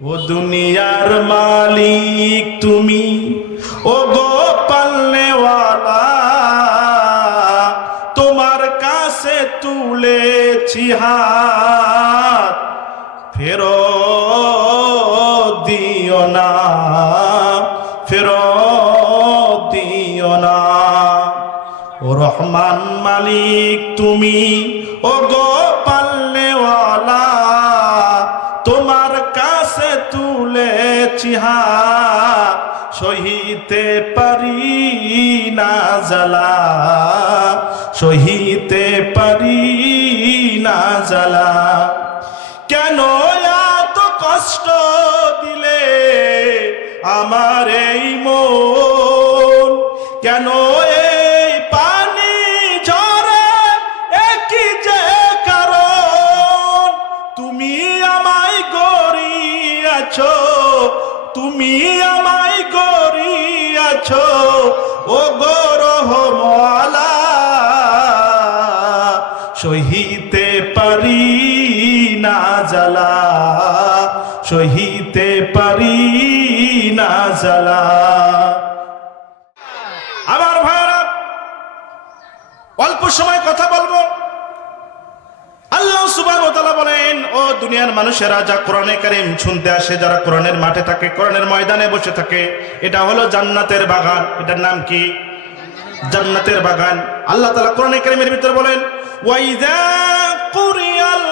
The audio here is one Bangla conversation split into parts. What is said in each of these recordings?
ও দুনিয়ার মালিক তুমি, ও গো তোমার কাছে তুলেছি হাত ফেরো দিও না ফেরো দিও না। ও রহমান মালিক তুমি, ও গো হাত সহিতে পারি না জ্বালা। সহিতে তুমি আমায় করিয়াছ। ও গরহমালা তাআলা বলেন, ও দুনিয়ার মানুষেরা যা কোরআনে কারীম শুনতে আসে, যারা কোরআনের মাঠে থাকে, কোরআনের ময়দানে বসে থাকে, এটা হলো জান্নাতের বাগান। এটার নাম কি? জান্নাতের বাগান। আল্লাহ তালা কোরআনে কারীমের ভিতরে বলেন ওয়াইদা কুরিয়াল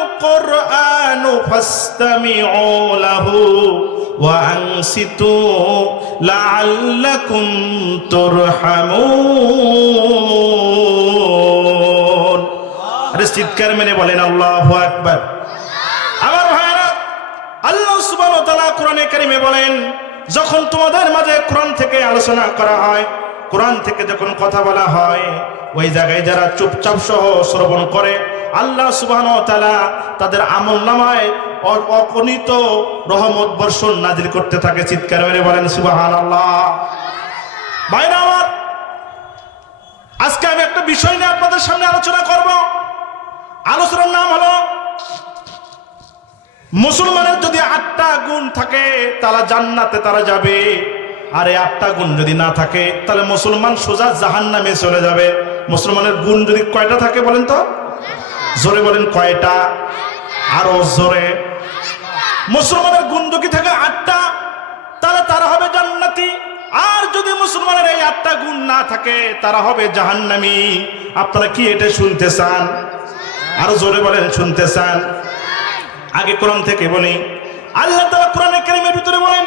চিৎকার মেনে বলেন, আল্লাহু আকবার। আমার ভাইরা আল্লাহ ওয়া কোরআনে কারিমে বলেন, যখন তোমাদের মাঝে কোরআন থেকে আলোচনা করা হয়, কোরআন থেকে যখন কথা বলা হয়, ওই জায়গায় যারা চুপচাপ সহ শ্রবণ করে, আল্লাহ সুবহানাহু ওয়া তাআলা তাদের আমল নামায় অগণিত রহমত বর্ষণ নাজিল করতে থাকে। চিৎকার মেরে বলেন, সুবহানাল্লাহ। ভাইরা আমার, আজকে আমি একটা বিষয় নিয়ে আপনাদের সামনে আলোচনা করব। আলোচনার নাম হলো, মুসলমানের যদি আটটা গুণ থাকে, তারা জান্নাতে তারা যাবে। আর এই আটটা গুণ যদি না থাকে, তাহলে মুসলমান সোজা জাহান নামে চলে যাবে। মুসলমানের গুণ যদি কয়টা থাকে বলেন তো? জোরে বলেন কয়টা? আরও জোরে। মুসলমানের গুণ যদি থাকে আটটা, তাহলে তারা হবে জান্নাতি। আর যদি মুসলমানের এই আটটা গুণ না থাকে, তারা হবে জাহান্নামি। আপনারা কি এটা শুনতে চান? আরও জোরে বলেন, শুনতে চান? আগে কোরআন থেকে বলি। আল্লাহ তাআলা কোরআনে কারীমের ভিতরে বলেন,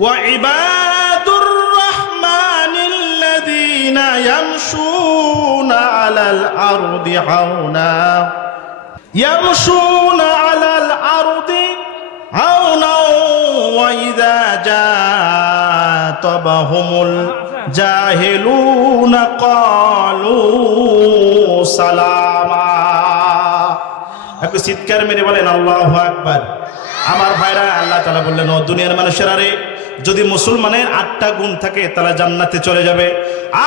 ওয়া ইবাদুর রাহমানিল্লাযীনা ইয়ামশুনা আলাল আরদি হাওনা। ইয়ামশুনা আলাল আরদি হাওনা ওয়া ইযা জাতাবাহুমুল জাহিলুনা ক্বালু সালামা একটু চিৎকার মেরে বলেন, আল্লাহ আকবার। আমার ভাইরা আল্লাহ তালা বললেন, ও দুনিয়ার মানুষেরা রে, যদি মুসলমানের আটটা গুণ থাকে, তাহলে জান্নাতে চলে যাবে।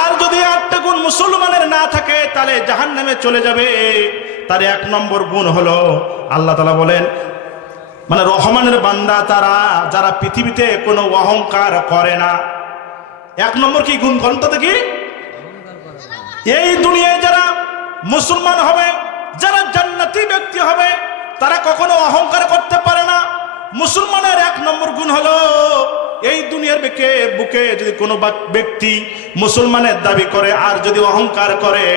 আর যদি আটটা গুণ মুসলমানের না থাকে, তাহলে জাহান নামে চলে যাবে। তার এক নম্বর গুণ হলো, আল্লাহ তালা বলেন মানে রহমানের বান্দা তারা, যারা পৃথিবীতে কোনো অহংকার করে না। এক নম্বর কি গুণ গ্রন্থ কি এই দুনিয়ায় যারা মুসলমান হবে যারা জান্নাতি ব্যক্তি হবে, তারা কখনো অহংকার করতে পারে না। মুসলমানের এক নম্বর গুণ হলো, এই দুনিয়ার বেকে, বুকে যদি কোনো ব্যক্তি মুসলমানের দাবি করে আর যদি অহংকার করে,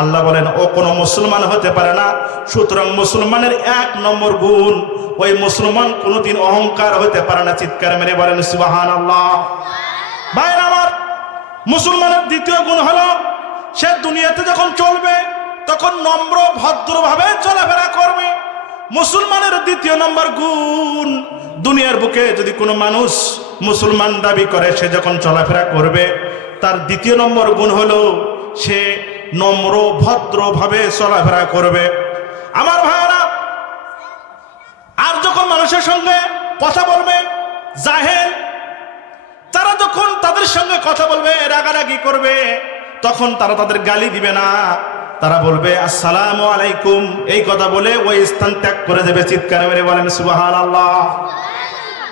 আল্লাহ বলেন, ও কোনো মুসলমান হতে পারে না। সুতরাং মুসলমানের এক নম্বর গুণ, ওই মুসলমান কোনোদিন অহংকার হতে পারে না। চিৎকার মেরে বলেন সুবাহান আল্লাহ ভাইর আমার, মুসলমানের দ্বিতীয় গুণ হলো, সে দুনিয়াতে যখন চলবে তখন নম্র, ভদ্রভাবে চলাফেরা করবে। মুসলমানের দ্বিতীয় নম্বর গুণ, দুনিয়ার বুকে যদি কোনো মানুষ মুসলমান দাবি করে, সে যখন চলাফেরা করবে, তার দ্বিতীয় নম্বর গুণ হলো সে নম্র, ভদ্রভাবে চলাফেরা করবে। আমার ভাইয়েরা, আর যখন মানুষের সঙ্গে কথা বলবে, জাহেল, তারা যখন তাদের সঙ্গে কথা বলবে, রাগারাগি করবে, তখন তারা তাদের গালি দিবে না। তারা বলবে আসসালামু আলাইকুম এই কথা বলে ওই স্থান ত্যাগ করে দেবে চিৎকার মেরে বলেন সুবাহান আল্লাহ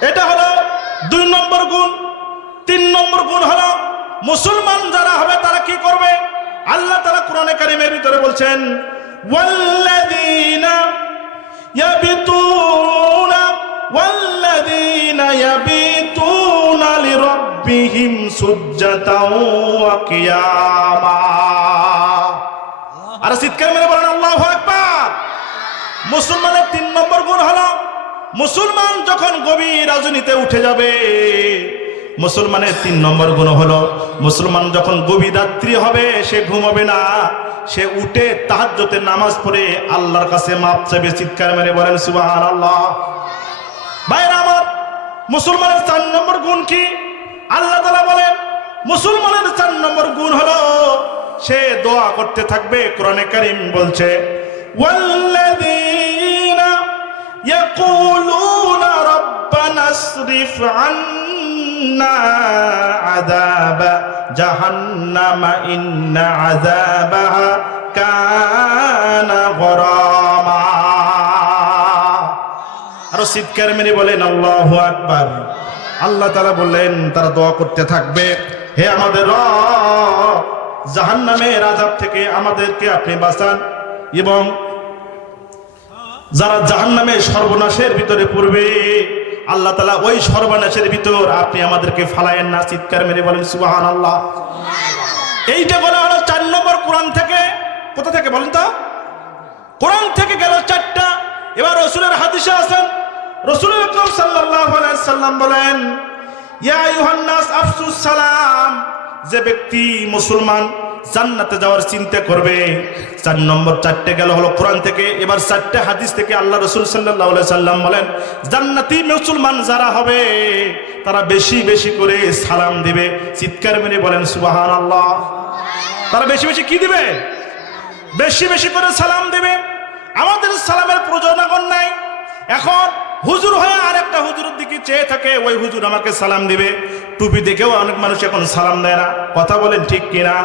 এটা হলো দুই নম্বর গুণ তিন নম্বর গুণ হলো মুসলমান যারা হবে তারা কি করবে আল্লাহ তারা কোরআনে কারিমের ভিতরে বলছেন ওয়াল্লাযীনা يبيتون والذين يبيتون لربهم سجدا وقياما আর চিৎকার মেরে বলেন, আল্লাহু আকবার! মুসলমানের তিন নম্বর গুণ হলো, মুসলমান যখন গভীর রাজনীতিতে উঠে যাবে, মুসলমানের তিন নম্বর গুণ হলো, মুসলমান যখন গভীর রাত্রি হবে, সে ঘুমাবে না, সে উঠে তাহাজ্জতে নামাজ পড়ে আল্লাহর কাছে মাপ চাইবে, চিৎকার মেরে বলেন সুবাহান আল্লাহ ভাইরা আমার, মুসলমানের চার নম্বর গুণ কি? আল্লাহ তালা বলেন, মুসলমানের চার নম্বর গুণ হলো সে দোয়া করতে থাকবে, কোরআনে কারিম বলছে, ওয়াল্লাযীনা আরও চিৎকার মেরে বলেন, আল্লাহু আকবার। আল্লাহ তারা বললেন, তারা দোয়া করতে থাকবে। হে আমাদের জাহান নামের আজাব থেকে আমাদেরকে আপনি বাঁচান এবং যারা জাহান নামে সর্বনাশের ভিতরে পড়বে, আল্লাহ তালা ওই সর্বনাশের ভিতর আপনি আমাদেরকে ফালায়েন না, চিৎকার মেরে বলেন সুবাহান আল্লাহ এইটা বলা হলো চার নম্বর কোরআন থেকে। কোথা থেকে বলেন তো? কোরআন থেকে গেল চারটা। এবার রসুলের হাদিসে আছেন রসুল আকরাম সাল্লাল্লাহু সাল্লাম বলেন, ইয়া আইয়ুহান নাস আফসুস সালাম। যে ব্যক্তি মুসলমান জান্নাতে যাওয়ার চিন্তা করবে, চার নম্বর চারটে গেল হলো কোরআন থেকে, এবার চারটে হাদিস থেকে আল্লাহ রসুল আলাইহি সাল্লাম বলেন, জান্নাতি মুসলমান যারা হবে, তারা বেশি বেশি করে সালাম দিবে। চিৎকার মেরে বলেন সুবাহান আল্লাহ তারা বেশি বেশি কি দিবে? বেশি বেশি করে সালাম দেবে। আমাদের সালামের প্রয়োজন নাই। এখন হুজুর হয়ে আর একটা হুজুরের দিকে চেয়ে থাকে, ওই হুজুর আমাকে সালাম দিবে। টুপি দেখেও অনেক মানুষ এখন সালাম দেয় না। কথা বলেন ঠিক কিনা?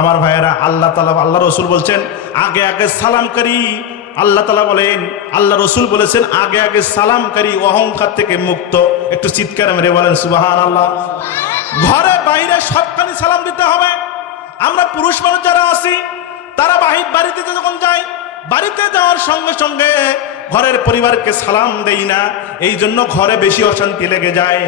আমার ভাইয়েরা, আল্লাহ তালা আল্লাহ রসুল বলছেন, আগে আগে সালামকারী আল্লাহ তালা বলেন, আল্লাহ রসুল বলেছেন, আগে আগে সালামকারী অহংকার থেকে মুক্ত। একটু চিৎকার মেরে বলেন সুবাহান আল্লাহ ঘরে বাইরে সবখানি সালাম দিতে হবে। আমরা পুরুষ মানুষ যারা আছি, তারা বাহির বাড়িতে যখন যাই বাড়িতে যাওয়ার সঙ্গে সঙ্গে ঘরের পরিবারকে সালাম দেই না। এই জন্য ঘরে বেশি অশান্তি লেগে যায়।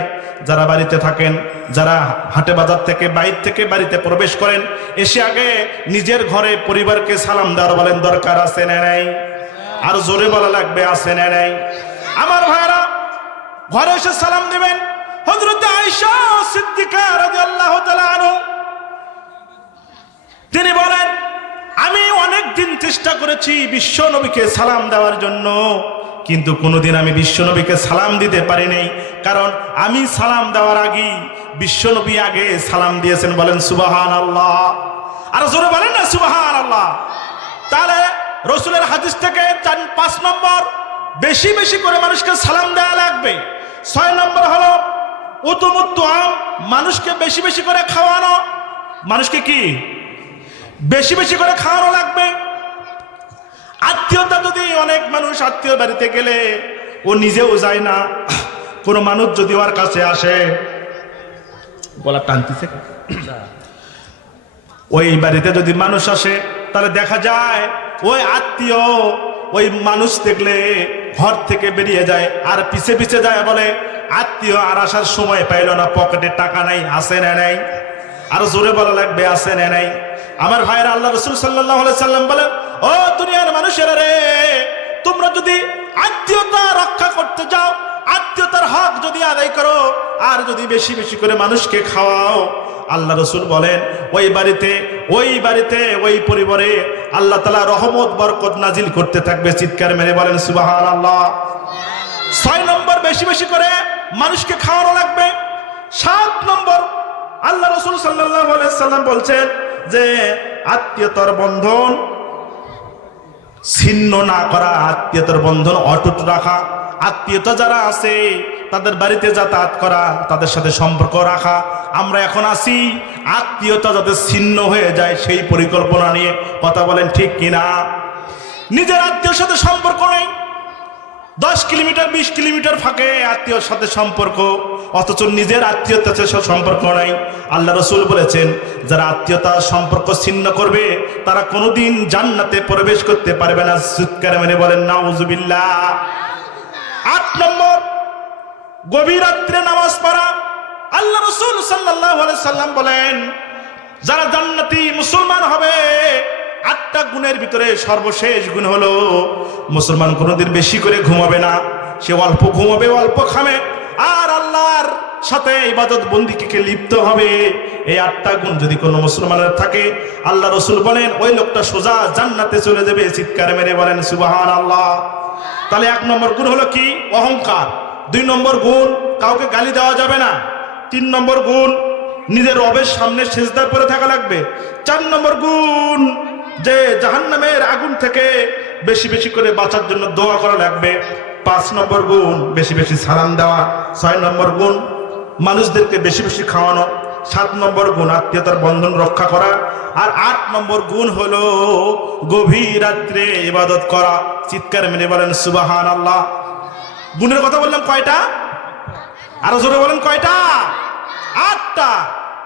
যারা বাড়িতে থাকেন, যারা হাটে বাজার থেকে বাইর থেকে বাড়িতে প্রবেশ করেন, এসে আগে নিজের ঘরে পরিবারকে সালাম দেওয়ার বলেন, দরকার আছে না নাই? আর জোরে বলা লাগবে, আছে না নাই? আমার ভাইরা ঘরে এসে সালাম দিবেন। তিনি বলেন আমি অনেক দিন চেষ্টা করেছি বিশ্ব নবীকে সালাম দেওয়ার জন্য, কিন্তু কোনোদিন আমি বিশ্ব নবীকে সালাম দিতে পারিনি কারণ আমি সালাম দেওয়ার আগেই বিশ্ব নবী আগে সালাম দিয়েছেন, বলেন সুবাহান আল্লাহ আর জোরে বলেন না সুবাহান আল্লাহ তাহলে রসুলের হাদিস থেকে চার, পাঁচ নম্বর, বেশি বেশি করে মানুষকে সালাম দেওয়া লাগবে। ছয় নম্বর হলো উতুমুত্তু মানুষকে বেশি বেশি করে খাওয়ানো। মানুষকে কি? বেশি বেশি করে খাওয়ানো লাগবে। আত্মীয়তা যদি অনেক মানুষ আত্মীয় বাড়িতে গেলে, ও নিজেও যায় না, কোনো মানুষ যদি ওর কাছে আসে বলা টানতিছে। ওই বাড়িতে যদি মানুষ আসে, তাহলে দেখা যায় ওই আত্মীয় ওই মানুষ দেখলে ঘর থেকে বেরিয়ে যায়, আর পিছে পিছে যায় বলে, আত্মীয় আর আসার সময় পাইল না, পকেটে টাকা নাই আসে না নাই? আর জোরে বলা লাগবে আসে না নাই? আমার ভাইয়ের আল্লাহ রসুল সাল্লাহ সাল্লাম বলেন, ও দুনিয়ার মানুষেরা রে, তোমরা যদি আত্মীয়তা রক্ষা করতে যাও, আত্মীয়তার হক যদি আদায় করো, আর যদি বেশি বেশি করে মানুষকে খাওয়াও, আল্লাহ রসুল বলেন, ওই বাড়িতে ওই বাড়িতে, ওই পরিবারে আল্লাহ তালা রহমত, বরকত নাজিল করতে থাকবে। চিৎকার মেরে বলেন সুবাহ আল্লাহ ছয় নম্বর, বেশি বেশি করে মানুষকে খাওয়ানো লাগবে। সাত নম্বর, আল্লাহ রসুল সাল্লাহ সাল্লাম বলছেন যে আত্মীয়তার বন্ধন, ছিন্ন না করা আত্মীয়তার বন্ধন, অটুট রাখা। আত্মীয়তা যারা আছে, তাদের বাড়িতে যাতায়াত করা, তাদের সাথে সম্পর্ক রাখা। আমরা এখন আসি আত্মীয়তা যাতে ছিন্ন হয়ে যায়, সেই পরিকল্পনা নিয়ে কথা বলেন ঠিক কিনা। নিজের আত্মীয়র সাথে সম্পর্ক নেই। দশ কিলোমিটার, বিশ কিলোমিটার ফাঁকে আত্মীয়র সাথে সম্পর্ক, অথচ নিজের আত্মীয়তার সাথে সম্পর্ক নাই। আল্লাহ রসুল বলেছেন, যারা আত্মীয়তার সম্পর্ক ছিন্ন করবে, তারা কোনোদিন জান্নাতে প্রবেশ করতে পারবে না। সুৎকার মেনে বলেন, নাউজুবিল্লাহ। আট নম্বর, গভীর রাত্রে নামাজ পড়া। আল্লাহ রসুল সাল্লাহ সাল্লাম বলেন, যারা জান্নাতি মুসলমান হবে আটটা গুণের ভিতরে সর্বশেষ গুণ হলো, মুসলমান কোনোদিন বেশি করে ঘুমাবে না। সে অল্প ঘুমাবে, অল্প খাবে আর আল্লাহর সাথে ইবাদত বন্দিকে লিপ্ত হবে। এই আটটা গুণ যদি কোনো মুসলমানের থাকে, আল্লাহ রসুল বলেন, ওই লোকটা সোজা জান্নাতে চলে যাবে। চিৎকার মেরে বলেন সুবাহান আল্লাহ তাহলে এক নম্বর গুণ হলো কি? অহংকার। দুই নম্বর গুণ, কাউকে গালি দেওয়া যাবে না। তিন নম্বর গুণ, নিজের রবের সামনে সেজদার পরে থাকা লাগবে। চার নম্বর গুণ যে জাহান্নামের আগুন থেকে বেশি বেশি করে বাঁচার জন্য দোয়া করা লাগবে। পাঁচ নম্বর গুণ, বেশি বেশি সালাম দেওয়া। ছয় নম্বর গুণ, মানুষদেরকে বেশি বেশি খাওয়ানো। সাত নম্বর গুণ, আত্মীয়তার বন্ধন রক্ষা করা। আর আট নম্বর গুণ হলো গভীর রাত্রে ইবাদত করা। চিৎকার মেনে বলেন সুবাহান আল্লাহ গুণের কথা বললাম কয়টা? আরও জোরে বলেন কয়টা? আটটা।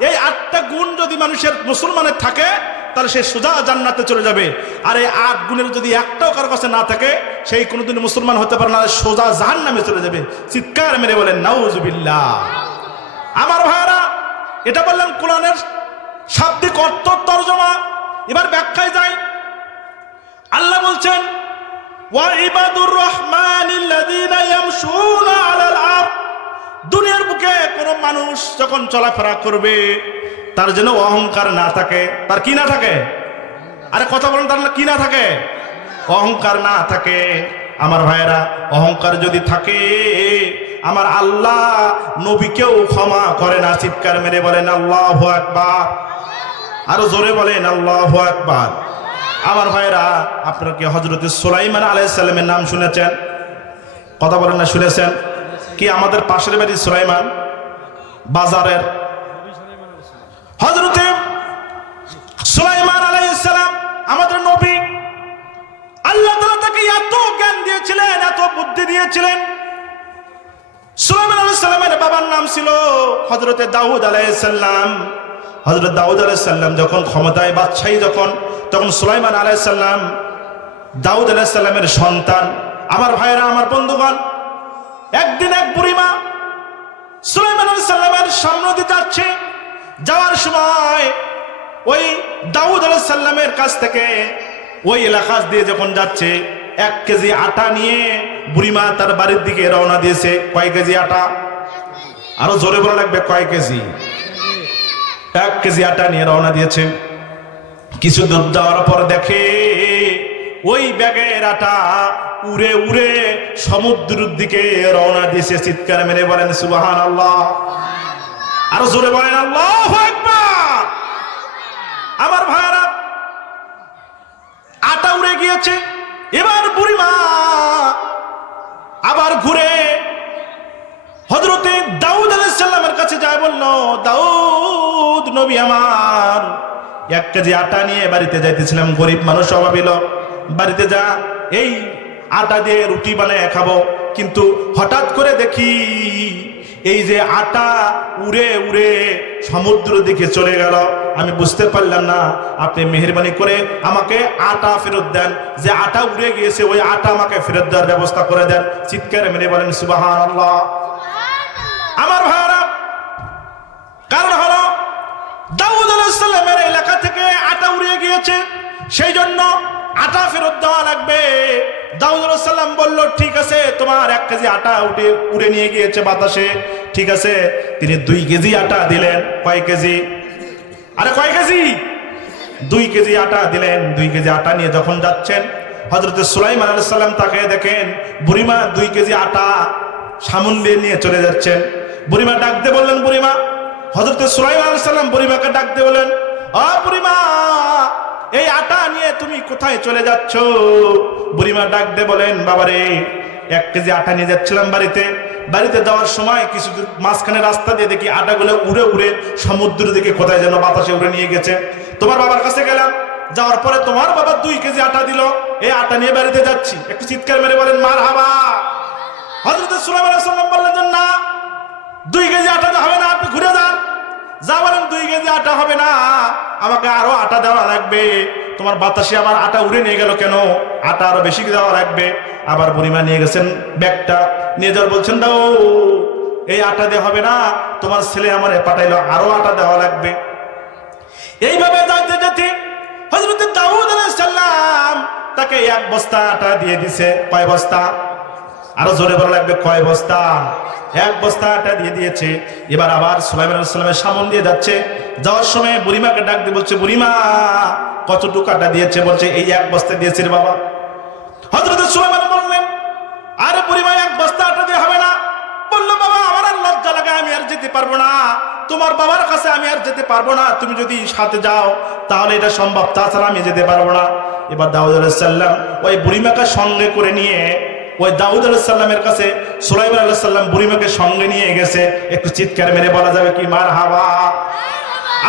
এই আটটা গুণ যদি মানুষের মুসলমানের থাকে তাহলে সে সোজা জান্নাতে চলে যাবে। আর এই আট গুণের যদি একটাও কারও কাছে না থাকে, সেই কোনোদিন মুসলমান হতে পারে না, সোজা জাহান নামে চলে যাবে। চিৎকার মেরে বলেন, নাউজুবিল্লাহ। আমার ভাইরা এটা বললেন কোরআনের শাব্দিক অর্থ তর্জমা। এবার ব্যাখ্যায় যাই। আল্লাহ বলছেন আরদ। দুনিয়ার বুকে কোনো মানুষ যখন চলাফেরা করবে তার যেন অহংকার না থাকে। তার কি না থাকে? আরে কথা বলেন, তার কি না থাকে? অহংকার না থাকে। আমার ভাইয়েরা, অহংকার যদি থাকে, আমার আল্লাহ নবীকেও ক্ষমা করে না। চিৎকার মেরে বলেন, আল্লাহ একবার আরও জোরে বলেন, আল্লাহ একবার আমার ভাইরা আপনারা কি হজরত সুলাইমান আলাইসাল্লামের নাম শুনেছেন? কথা বলেন না, শুনেছেন? কি আমাদের পাশের বাড়ি সুলাইমান? বাজারের হজরতে সুলাইমান আলাইসাল্লাম আমাদের নবী আল্লাহ তাআলা তাকে এত জ্ঞান দিয়েছিলেন, এত বুদ্ধি দিয়েছিলেন। সুলাইমান আলাইসাল্লামের বাবার নাম ছিল হজরতে দাউদ আলাইসাল্লাম হজরত দাউদ আলাইসাল্লাম যখন ক্ষমতায় বাদশাহী যখন, তখন সুলাইমান আলাইসাল্লাম দাউদ আলাইসাল্লামের সন্তান। আমার ভাইরা আমার বন্ধুগণ, একদিন এক বুড়িমা সুলাইমান আলাইসাল্লামের সামনে দিতে যাচ্ছে। যাওয়ার সময় ওই দাউদ আলাইসাল্লামের কাছ থেকে ওই এলাকা দিয়ে যখন যাচ্ছে এক কেজি আটা নিয়ে বুড়িমা তার বাড়ির দিকে রওনা দিয়েছে। কয় কেজি আটা? আরও জোরে বলা লাগবে, কয় কেজি? এক কেজি আটা নিয়ে রওনা দিয়েছে। কিছু দূর যাওয়ার পর দেখে ওই ব্যাগের আটা উড়ে উড়ে সমুদ্রের দিকে রওনা দিয়েছে। চিৎকার মেরে বলেন সুবাহান আল্লাহ আরও জোরে বলেন, আল্লাহ আমার ভাইয়ারা, আটা উড়ে গিয়েছে। এবার ঘুরে হজরতে দাউদ আলাইসাল্লামের কাছে যায় বলল, দাউদ নবী আমার এক কেজি আটা নিয়ে বাড়িতে যাইতেছিলাম, গরিব মানুষ অভাবিল বাড়িতে যা, এই আটা দিয়ে রুটি বানায় খাব। কিন্তু হঠাৎ করে দেখি এই যে আটা উড়ে উড়ে সমুদ্র দিকে চলে গেল। আমি বুঝতে পারলাম না আপনি মেহরবানি করে আমাকে আটা ফেরত দেন। যে আটা উড়ে গিয়েছে ওই আটা আমাকে ফেরত দেওয়ার ব্যবস্থা করে দেন। চিৎকারে মেরে বলেন সুবাহান আল্লাহ আমার ভাইরা কারণ হলো দাউদ আলাইসাল্লামের এলাকা থেকে আটা উড়িয়ে গিয়েছে। সেই জন্য আটা ফেরত দেওয়া লাগবে। দাউদ আলাইসাল্লাম বলল, ঠিক আছে, তোমার এক কেজি আটা উঠে, উড়ে নিয়ে গিয়েছে বাতাসে। ঠিক আছে, তিনি দুই কেজি আটা দিলেন। কয় কেজি? আরে কয় কেজি? দুই কেজি আটা দিলেন। দুই কেজি আটা নিয়ে যখন যাচ্ছেন হজরত সুলাইমান আলাইসাল্লাম তাকে দেখেন, বুড়িমা দুই কেজি আটা সামন দিয়ে নিয়ে চলে যাচ্ছেন। বুড়িমা ডাকতে বললেন, বুড়িমা হজরত সুলাইমান আলাইসাল্লাম বুড়িমাকে ডাকতে বললেন, অ বুড়িমা এই আটা নিয়ে তুমি কোথায় চলে যাচ্ছ? বুড়িমা ডাক দে বলেন, বাবারে, এক কেজি আটা নিয়ে যাচ্ছিলাম বাড়িতে। বাড়িতে যাওয়ার সময় কিছু দূর মাঝখানে রাস্তা দিয়ে দেখি আটাগুলো উড়ে উড়ে সমুদ্র দিকে কোথায় যেন বাতাসে উড়ে নিয়ে গেছে। তোমার বাবার কাছে গেলাম, যাওয়ার পরে তোমার বাবা দুই কেজি আটা দিল। এই আটা নিয়ে বাড়িতে যাচ্ছি। একটু চিৎকার মেরে বলেন মার হাবা হজরত সাল্লাম বললেন, না, দুই কেজি আটা হবে না, আপনি ঘুরে যান। যা বলেন দুই কেজি আটা হবে না। আমাকে আরও আটা দেওয়া লাগবে। তোমার বাতাসে আবার আটা উড়ে নিয়ে গেল কেন? আটা আরও বেশি দেওয়া লাগবে। আবার বুড়িমা নিয়ে গেছেন ব্যাগটা। নিয়ে যাওয়ার বলছেন, দাও, এই আটা দিয়ে হবে না। তোমার ছেলে আমার পাঠাইলো, আরও আটা দেওয়া লাগবে। এইভাবে যাইতে যেতে হজরত দাউদ আলাইসাল্লাম তাকে এক বস্তা আটা দিয়ে দিছে, কয় বস্তা? আরও জোরে বলা লাগবে, কয় বস্তা? এক বস্তা আটা দিয়ে দিয়েছে। এবার আবার সুলাইমান আলাইসাল্লামের সামন দিয়ে যাচ্ছে। যাওয়ার সময় বুড়িমাকে ডাক দিয়ে বলছে, বুড়িমা, কতটুকু আটা দিয়েছে? বলছে, এই এক বস্তা দিয়েছে বাবা। হজরত সুলাইমান বললেন, আরে বুড়িমা, এক বস্তা আটা দিয়ে হবে না। বলল, বাবা, আমার আর লজ্জা লাগে, আমি আর যেতে পারব না। তোমার বাবার কাছে আমি আর যেতে পারব না। তুমি যদি সাথে যাও, তাহলে এটা সম্ভব। তাছাড়া আমি যেতে পারব না। এবার দাউদ আলাইসাল্লাম ওই বুড়িমাকে সঙ্গে করে নিয়ে ওই দাউদ আলাইসাল্লামের কাছে, সুলাইমান আলাইসাল্লাম বুড়িমাকে সঙ্গে নিয়ে গেছে, একটু চিৎকার মেরে বলা যাবে কি মার হাওয়া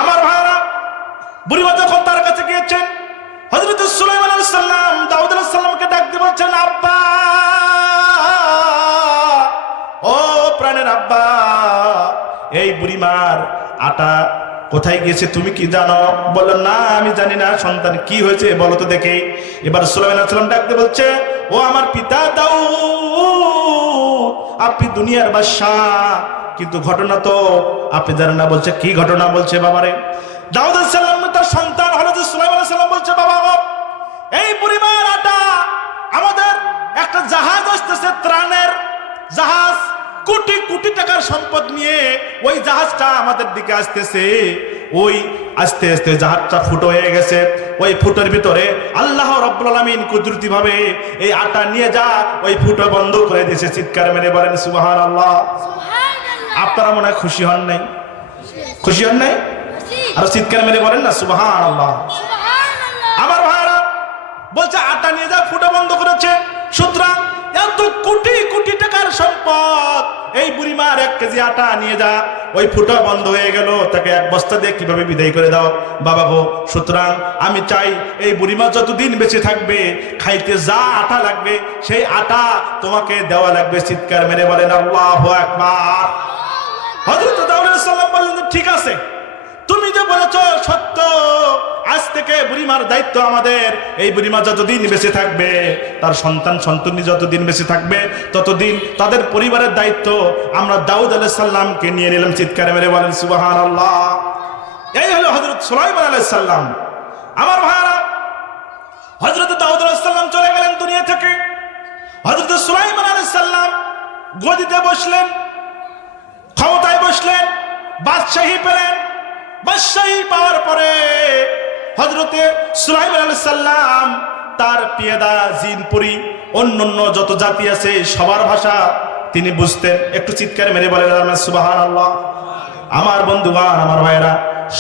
আমার ভাইরা, বুড়িমা যখন তার কাছে গিয়েছেন হজরত সুলাইমান আলাইসাল্লাম দাউদ আলাইসাল্লামকে ডাক দিয়ে বলছেন, আব্বা, ও প্রাণের আব্বা, এই বুড়িমার আটা কোথায় গিয়েছে তুমি কি জানো? বলল না, আমি জানি না, সন্তান কি হয়েছে, বলো তো দেখে। এবার সুলাইমান আসলাম ডাকতে বলছে ও আমার পিতা দাও আপনি দুনিয়ার বাদশাহ। কিন্তু ঘটনা তো আপনি জানেন না, বলছে, কি ঘটনা বলছে বাবারে? দাউদ সাল্লাম তার সন্তান হলো যে সুলাইমান সাল্লাম বলছে, বাবা এই পরিবার আটা, আমাদের একটা জাহাজ আসতেছে ত্রাণের জাহাজ। কোটি কোটি টাকার সম্পদ নিয়ে ওই জাহাজটা আমাদের দিকে আসতেছে। ওই আস্তে আস্তে জাহাজটা ফুটো হয়ে গেছে। ওই ফুটোর ভিতরে আল্লাহ রব্বুল আলামিন কুদরতি ভাবে এই আটা নিয়ে যা ওই ফুটো বন্ধ করে দিয়েছে। চিৎকার মেরে বলেন সুবাহান আল্লাহ আপনারা মনে হয় খুশি হন নাই? খুশি হন নাই? আর চিৎকার মেরে বলেন না সুবাহান আল্লাহ আমার ভাইরা বলছে আটা নিয়ে যা ফুটো বন্ধ করেছে। সুতরাং এত কোটি কোটি টাকার সম্পদ এই বুড়িমার এক কেজি আটা নিয়ে যা। ওই ফুটো বন্ধ হয়ে গেল, তাকে এক বস্তা দিয়ে কীভাবে বিদায় করে দাও? বাবা গো সুতরাং আমি চাই এই বুড়িমা যতদিন বেঁচে থাকবে, খাইতে যা আটা লাগবে, সেই আটা তোমাকে দেওয়া লাগবে, চিৎকার মেরে বলেন, আল্লাহ আকবার। হজরত ঠিক আছে। বলেছ, সত্য। আজ থেকে বুড়িমার দায়িত্ব আমাদের। এই বুড়িমা যতদিন বেঁচে থাকবে, তার সন্তান সন্তনি যতদিন বেঁচে থাকবে, ততদিন তাদের পরিবারের দায়িত্ব। আমরা দাউদ আলাহ সাল্লামকে নিয়ে নিলাম চিৎকারে মেরে বলেন সুবাহান আল্লাহ এই হলো হজরত সুলাইমান আলাহ সাল্লাম আমার ভাইরা হজরত দাউদ আলাহ সাল্লাম চলে গেলেন দুনিয়া থেকে। হজরত সুলাইমান আলাহ সাল্লাম গদিতে বসলেন, ক্ষমতায় বসলেন, বাদশাহী পেলেন বাদশাহী পাওয়ার পরে হজরতে আলাইহিস সাল্লাম তার পিয়েদা জিনপুরি অন্য অন্য যত জাতি আছে সবার ভাষা তিনি বুঝতেন। একটু চিৎকার মেরে বলেন সুবাহান আল্লাহ আমার বন্ধুগান আমার ভাইয়েরা,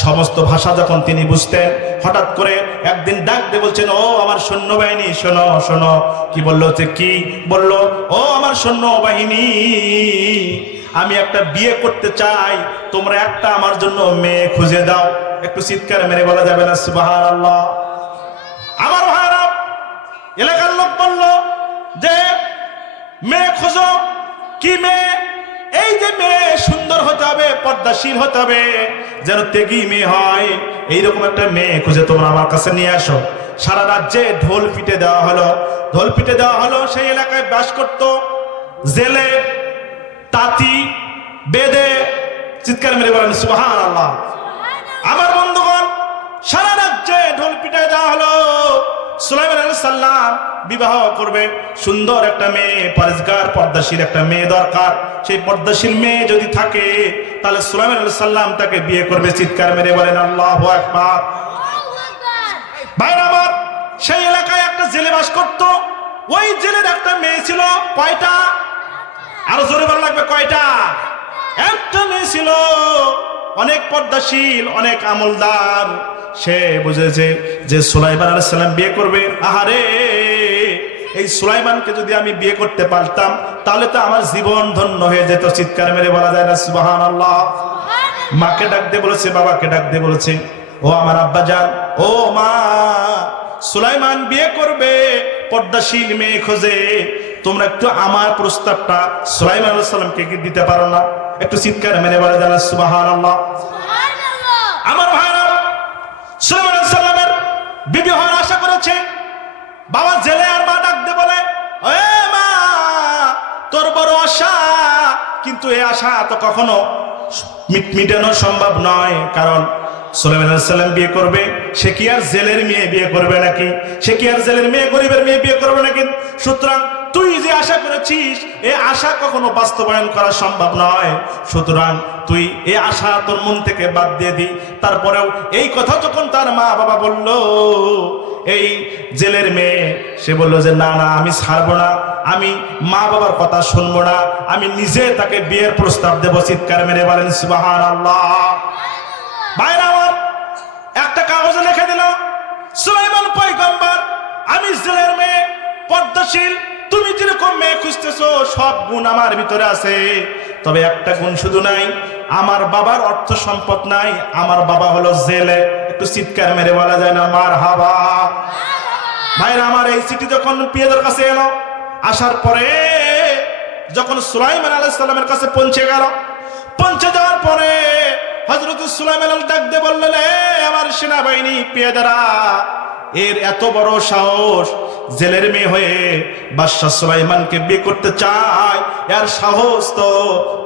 সমস্ত ভাষা যখন তিনি বুঝতেন, হঠাৎ করে একদিন ডাক দিয়ে বলছেন, ও আমার সৈন্যবাহিনী, শোনো শোনো। কি বলল হচ্ছে, কি? বলল, ও আমার সৈন্যবাহিনী। আমি একটা বিয়ে করতে চাই, তোমরা একটা আমার জন্য মেয়ে খুঁজে দাও। একটু চিৎকার মেরে বলা যাবে না সুবাহান আল্লাহ আমার ভাইরা, এলাকার লোক বলল যে, মেয়ে খোঁজো, কি মেয়ে? এই যে মেয়ে, সুন্দর হতে হবে পদ্মাশীল হতে হবে, যেন তেগি মেয়ে হয়। এইরকম একটা মেয়ে খুঁজে তোমরা আমার কাছে নিয়ে আসো। সারা রাজ্যে ঢোল পিটে দেওয়া হলো। ঢোল পিটে দেওয়া হলো, সেই এলাকায় বাস করত, জেলে তাঁতি বেদে চিৎকার মেরে বলেন সুবহান আল্লাহ আমার বন্ধুগণ সারা রাজ্যে ঢোল পিটায় দেওয়া হলো। সুলাইমান আলাইহিস সাল্লাম বিবাহ করবে। সুন্দর একটা মেয়ে পরিষ্কার পর্দাশীল একটা মেয়ে দরকার। সেই পর্দাশীল মেয়ে যদি থাকে তাহলে সুলাইমান আলাইহিস সাল্লাম তাকে বিয়ে করবে। চিৎকার মেরে বলেন আল্লাহু আকবার। ভাইরা আমার সেই এলাকায় একটা জেলে বাস করত। ওই জেলের একটা মেয়ে ছিল কয়টা? আরও জোরে ভালো লাগবে কয়টা? একটা মেয়ে ছিল অনেক পর্দাশীল অনেক আমলদার। সে বুঝেছে যে সুলাইমান আলাইহিস সালাম বিয়ে করবে। আহারে এই সুলাইমানকে যদি আমি বিয়ে করতে পারতাম তাহলে তো আমার জীবন ধন্য হয়ে যেত। চিৎকার মেরে বলা যায় না সুবাহান আল্লাহ মাকে ডাক দিয়ে বলেছে বাবাকে ডাক দিয়ে বলেছে ও আমার আব্বা যান ও মা সুলাইমান বিয়ে করবে পর্দাশীল মেয়ে খোঁজে। তোমরা একটু আমার প্রস্তাবটা সুলাইমান আলাইহিস সালামকে কি দিতে পারো না? একটু চিৎকার মেনে বলা যায় না সুবাহান আল্লাহ আমার ভাইরা সুলাইমান আলাইহিস সালামের বিবি হওয়ার আশা করেছে। বাবা জেলে আর মা ডাক দে বলে এ মা তোর বড় আশা। কিন্তু এই আশা তো কখনো মিটানো সম্ভব নয়। কারণ সুলাইমান সালাম বিয়ে করবে সে কি আর জেলের মেয়ে বিয়ে করবে নাকি? সে কি আর জেলের মেয়ে গরিবের মেয়ে বিয়ে করবে নাকি? সুতরাং তুই যে আশা করেছিস, এ আশা কখনো বাস্তবায়ন করা সম্ভব নয়। সুতরাং তুই এ আশা তোর মন থেকে বাদ দিয়ে দি। তারপরেও এই কথা যখন তার মা বাবা বলল, এই জেলের মেয়ে, সে বলল যে, না না, আমি ছাড়বো না। আমি মা বাবার কথা শুনব না। আমি নিজে তাকে বিয়ের প্রস্তাব দেবো, চিৎকার মেরে বলেন আল্লাহ ভাইরা আমার, একটা কাগজে লিখে দিল সুলাইমান পয়গম্বর, আমি জেলের মেয়ে, পদ্মশীল তুমি যেরকম মেয়ে খুঁজতেছো, সব গুণ আমার ভিতরে আছে। তবে একটা গুণ শুধু নাই, আমার বাবার অর্থ সম্পদ নাই, আমার বাবা হলো জেলে। একটু চিৎকার মেরে বলা যায় না, মার হাবা। ভাইরা, আমার এই চিঠি যখন পিয়াদের কাছে এলো, আসার পরে যখন সুলাইমান আলাইহিস সালামের কাছে পৌঁছে গেল, পৌঁছে যাওয়ার পরে হযরত সুলাইমান আল ডাক দিয়ে বললেন, "এ আমার সেনাবাহিনী পেয়াদারা এর এত বড় সাহস জেলের মেয়ে হয়ে বাদশাহ সুলাইমানকে বিয়ে করতে চায়, এর সাহস তো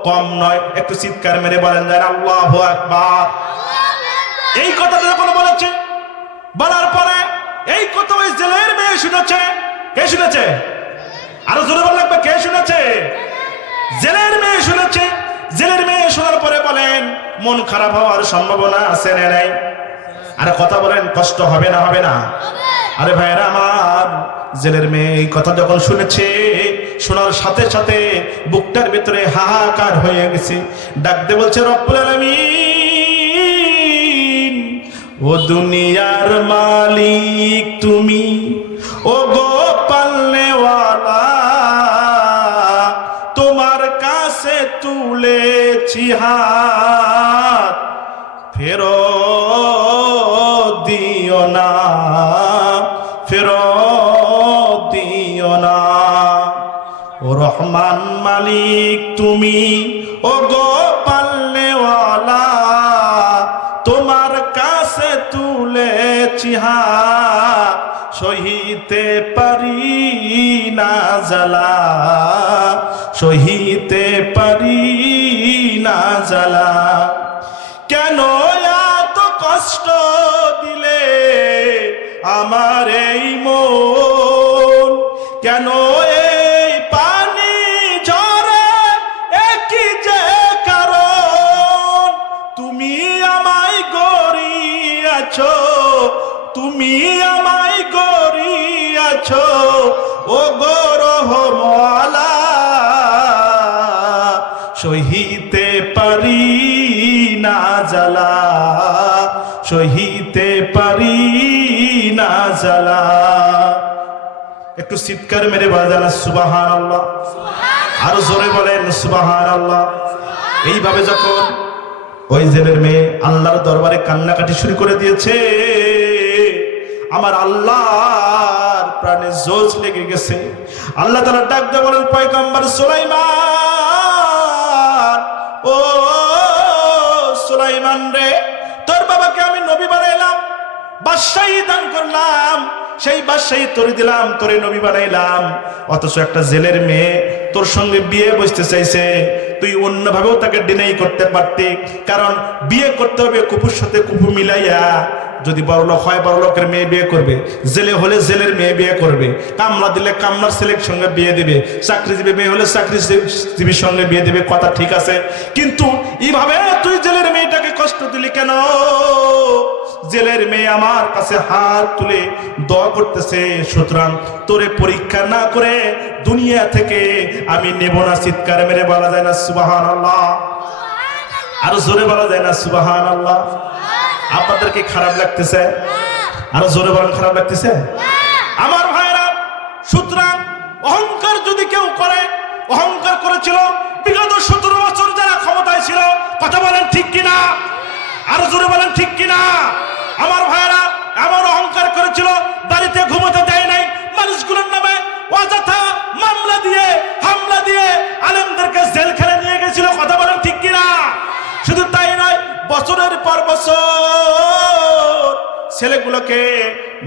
কম নয়। একটু চিৎকার মেরে বলেন যায় আল্লাহু আকবার। এই কথা যখন বলেছে, বলার পরে এই কথা ওই জেলের মেয়ে শুনেছে। কে শুনেছে? আরও জোরে বল লাগবে কে শুনেছে? জেলের মেয়ে শুনেছে। জেলের মেয়ে শোনার পরে বলেন, মন খারাপ হওয়ার সম্ভাবনা আছে না নাই? আরে কথা বলেন, কষ্ট হবে না হবে না? আরে ভাইরা আমার, জেলের মেয়ে এই কথা যখন শুনেছে, শোনার সাথে সাথে বুকটার ভিতরে হাহাকার হয়ে গেছে। ডাকতে বলছে, রব্বুল আলামিন, ও দুনিয়ার মালিক তুমি, ও গো পাল্লেওয়ালা তোমার কাছে তুলেছি হাত। রহমান মালিক তুমি। ও গো পাল্লেওয়ালা, তোমার কাছে তুলেছি হাত সহিতে পারি না জ্বালা। সহিতে পারি না জ্বালা। কেন এত কষ্ট দিলে আমার এই মন চিৎকার মেরে বাজানা সুবাহান আল্লাহ আরও জোরে বলেন সুবাহান আল্লাহ এইভাবে যখন ওই জেলের মেয়ে আল্লাহর দরবারে কান্নাকাটি শুরু করে দিয়েছে, আমার আল্লাহর প্রাণে জোজ লেগে গেছে। আল্লাহ তারা ডাক দিয়ে বলেন, পয়গম্বর সুলাইমান, ও সুলাইমান রে, তোর বাবাকে আমি নবী বানাইলাম, বাদশাহী দান করলাম। সেই বাদশাহী তোরে দিলাম, তোরে নবী বানাইলাম। অথচ একটা জেলের মেয়ে তোর সঙ্গে বিয়ে বসতে চাইছে। তুই অন্যভাবেও তাকে ডিনাই করতে পারতি। কারণ বিয়ে করতে হবে কুপুর সাথে কুপু মিলাইয়া। যদি বড় লোক হয় বড় লোকের মেয়ে বিয়ে করবে। জেলে হলে জেলের মেয়ে বিয়ে করবে। কামলা দিলে কামলার ছেলের সঙ্গে বিয়ে দিবে। চাকরিজীবী মেয়ে হলে চাকরিজীবীর সঙ্গে বিয়ে দিবে। কথা ঠিক আছে। কিন্তু এইভাবে তুই জেলের মেয়েটাকে কষ্ট দিলি কেন? জেলের মেয়ে আমার কাছে হাত তুলে দোয়া করতেছে সুতরাং তোরে পরীক্ষা না করে দুনিয়া থেকে আমি নেব না। চিৎকার মেরে বলা যায় না সুবাহান আল্লাহ আরও জোরে বলা যায় না সুবাহান আল্লাহ আপনাদের কি খারাপ লাগতেছে? আরও জোরে বলেন খারাপ লাগতেছে? আমার ভাইরা সুতরাং অহংকার যদি কেউ করে অহংকার করেছিল বিগত সতেরো বছর যারা ক্ষমতায় ছিল কথা বলেন ঠিক কিনা? আরও জোরে বলেন ঠিক কিনা? আমার ভাইরা এমন অহংকার করেছিল, বাড়িতে ঘুমোতে দেয় নাই। মানুষগুলোর নামে অযথা মামলা দিয়ে, হামলা দিয়ে আলেমদেরকে খেলে নিয়ে গেছিল। কথা বলেন ঠিক কিনা? শুধু তাই নয়, বছরের পর বছর ছেলেগুলোকে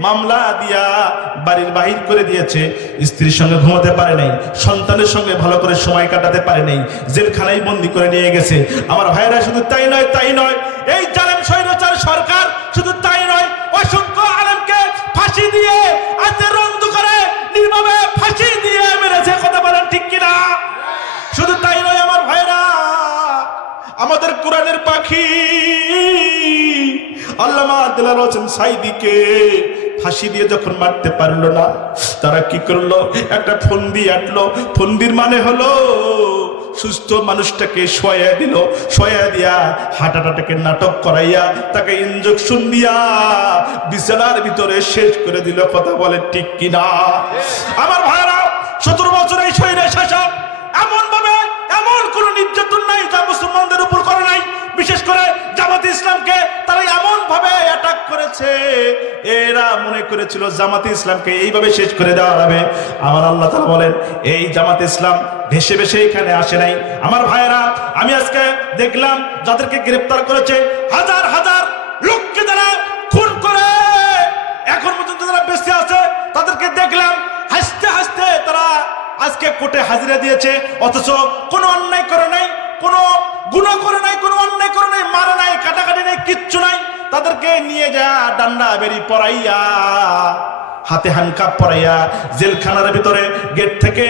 মামলা দিয়া বাড়ির বাহির করে দিয়েছে। স্ত্রীর সঙ্গে ঘুমাতে পারে নাই সন্তানের সঙ্গে ভালো করে সময় কাটাতে পারে নাই জেলখানায় বন্দি করে নিয়ে গেছে। আমার ভাইরা শুধু তাই নয় তাই নয় এই জালেম স্বৈরাচার সরকার শুধু তাই নয় অসংখ্য আলেমকে ফাঁসি দিয়ে আজকে রন্ধ করে নির্মমে ফাঁসি দিয়ে মেরেছে কথা বলেন ঠিক কিনা? শুধু তাই নয় আমার ভাইরা আমাদের কোরআনের পাখি আল্লামা দিলার হোসেন সাইদিকে ফাঁসি দিয়ে যখন মারতে পারল না, তারা কি করল? একটা ফন্দি আটলো। ফন্দির মানে হলো সুস্থ মানুষটাকে শোয়া দিল। শোয়া দিয়া হাঁটাটাটাকে নাটক করাইয়া তাকে ইঞ্জেকশন দিয়া বিছানার ভিতরে শেষ করে দিল। কথা বলে ঠিক কিনা? আমার ভাইরা, সতেরো বছর এই শরীরে শাসক এমন ভাবে এমন কোন নির্যাতন নাই যা মুসলমানদের উপর করে নাই। বিশেষ করে ইসলামকে তারা এমন ভাবে অ্যাটাক করেছে, এরা মনে করেছিল জামাত ইসলামকে এইভাবে শেষ করে দেওয়া হবে। আমার আল্লাহ তাআলা বলেন, এই জামাতে ইসলাম ভেসে ভেসে এখানে আসে নাই। আমার ভাইয়েরা, আমি আজকে দেখলাম যাদেরকে গ্রেফতার করেছে, হাজার হাজার লোককে তারা খুন করে। এখন পর্যন্ত যারা বেঁচে আছে, তাদেরকে দেখলাম, হাসতে হাসতে তারা আজকে কোর্টে হাজিরা দিয়েছে। অথচ কোনো অন্যায় করে নাই, কোনো গুণা করে নাই, কোনো অন্যায় করে নাই, মারা নাই, কাটাকাটি নাই, কিচ্ছু নাই, তাদেরকে নিয়ে যা, ডান্ডা বেরি পড়াইয়া হাতে হানকাপ পরাইয়া, জেলখানার ভিতরে গেট থেকে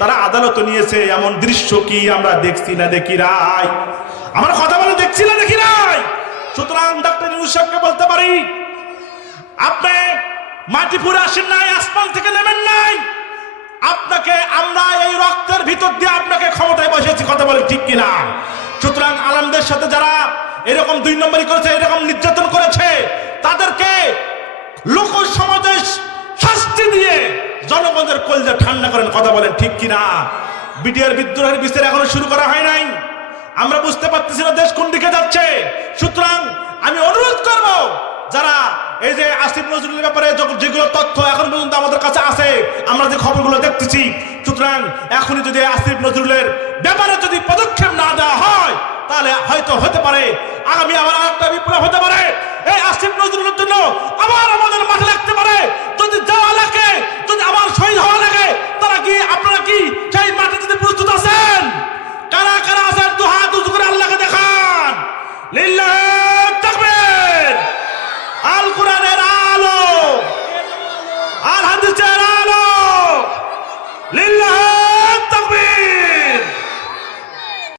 তারা আদালত নিয়েছে, এমন দৃশ্য কি আমরা দেখছি না দেখি রাই আমার কথা বলে দেখছি না দেখি রাই সুতরাং ডাক্তার ইউনুস সাহেবকে বলতে পারি, আপনি মাটি পুরে আসেন নাই, আসমান থেকে নেমেন নাই, আপনাকে আমরা এই রক্তের ভিতর দিয়ে আপনাকে ক্ষমতায় বসেছি কথা বলে ঠিক কিনা? সুতরাং আলমদের সাথে যারা এরকম দুই নম্বরই করেছে, এরকম নির্যাতন করেছে, তাদেরকে লোক সমাজে শাস্তি দিয়ে জনগণের কলজা ঠান্ডা করেন, কথা বলেন ঠিক কিনা? বিটিআর বিদ্রোহের বিচার এখনও শুরু করা হয় নাই। আমরা বুঝতে পারতেছি না দেশ কোন দিকে যাচ্ছে। সুতরাং আমি অনুরোধ করব, যারা এই যে আসিফ নজরুলের ব্যাপারে যেগুলো তথ্য এখন পর্যন্ত আমাদের কাছে আছে, আমরা যে খবরগুলো দেখতেছি সুতরাং এখনই যদি আসিফ নজরুলের ব্যাপারে যদি পদক্ষেপ না দেওয়া হয়, তাহলে হয়তো হতে পারে, আগামী আবার একটা বিপ্লব হতে পারে। এই আসিফ নজরুলের জন্য আবার আমাদের মাঠে লাগতে পারে। যদি যাওয়া লাগে, যদি আবার শহীদ হওয়া লাগে, তারা কি, আপনারা কি সেই মাঠে যদি প্রস্তুত আছেন? কারা কারা আছেন? দু হাত উঁচু করে আল্লাহকে দেখান। লিল্লাহ